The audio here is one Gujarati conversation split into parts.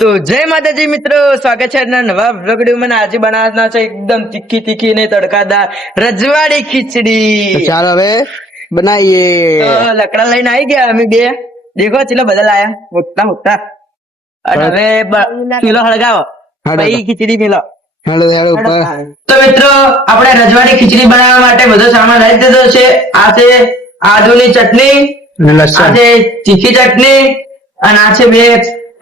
તો જય માતાજી મિત્રો, સ્વાગત છે આજના નવા વ્લોગ વિડીયોમાં. આજે બનાવવાના છે એકદમ તીખી તીખી ને તડકાદાર રજવાડી ખીચડી. ચાલો હવે બનાવીએ. તો લકડા લઈને આવી ગયા અમે બે. દેખો ચલો બધા લાયા મોટા મોટા. અને હવે ચૂલો હળગાવો, પછી ખીચડી મેલો. હેડો હેડો ઉપર. તો મિત્રો આપણે રજવાડી ખીચડી બનાવવા માટે બધો સામાન લઈ દીધો છે. આ છે આદુની ચટણી, આ છે તીખી ચટણી, અને આ છે બે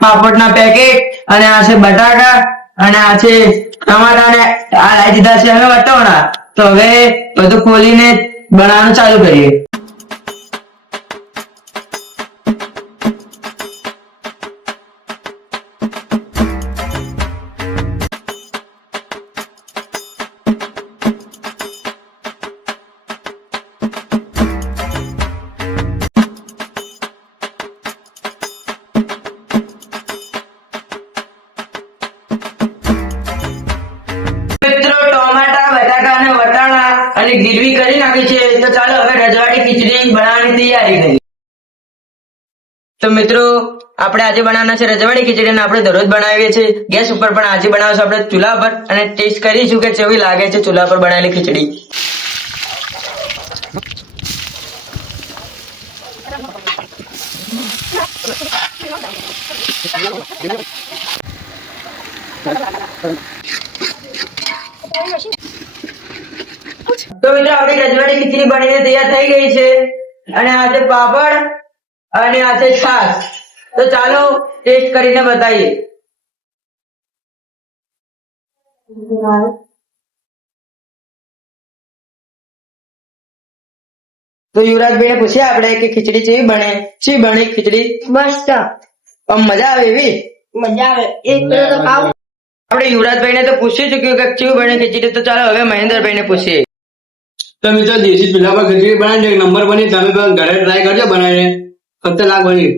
પાપડના પેકેટ, અને આ છે બટાકા, અને આ છે ટમાટા, ને આ લઈ દીધા છે હવે વટોણા. તો હવે બધું ખોલીને બનાવવાનું ચાલુ કરીએ. અને ગીરવી કરી નાખી છે. તો ચાલો હવે રજવાડી ખીચડી બનાવવાની તૈયારી કરીએ. તો મિત્રો આપણે આજે બનાવવાના છે રજવાડી ખીચડી, અને આપણે દરરોજ બનાવીએ છીએ ગેસ ઉપર, પણ આજે બનાવશું આપણે ચૂલા પર, અને ટેસ્ટ કરીશું કે કેવી લાગે છે ચૂલા પર બનાવેલી ખીચડી. તો મિત્રો આપણી રજવાડી ખીચડી બનીને તૈયાર થઈ ગઈ છે, અને આ છે પાપડ, અને આ છે છાશ. તો ચાલો ટેસ્ટ કરીને બતાવીએ. તો યુવરાજભાઈ ને પૂછ્યા આપણે કે ખીચડી કેવી બને. શી બની ખીચડી? મસ્ત આમ મજા આવે એવી? મજા આવે. એક કિલો તો ખાવ. આપણે યુવરાજભાઈ ને તો પૂછી ચૂક્યું કે કેવી બને ખીચડી. તો ચાલો હવે મહેન્દ્રભાઈ ને પૂછીએ. તો મિત્રો દેશી ચૂલા પર ખીચડી બનાવી એક નંબર બની. તમે પણ ઘરે ટ્રાય કરજો બનાવીને, ખતરનાક બની.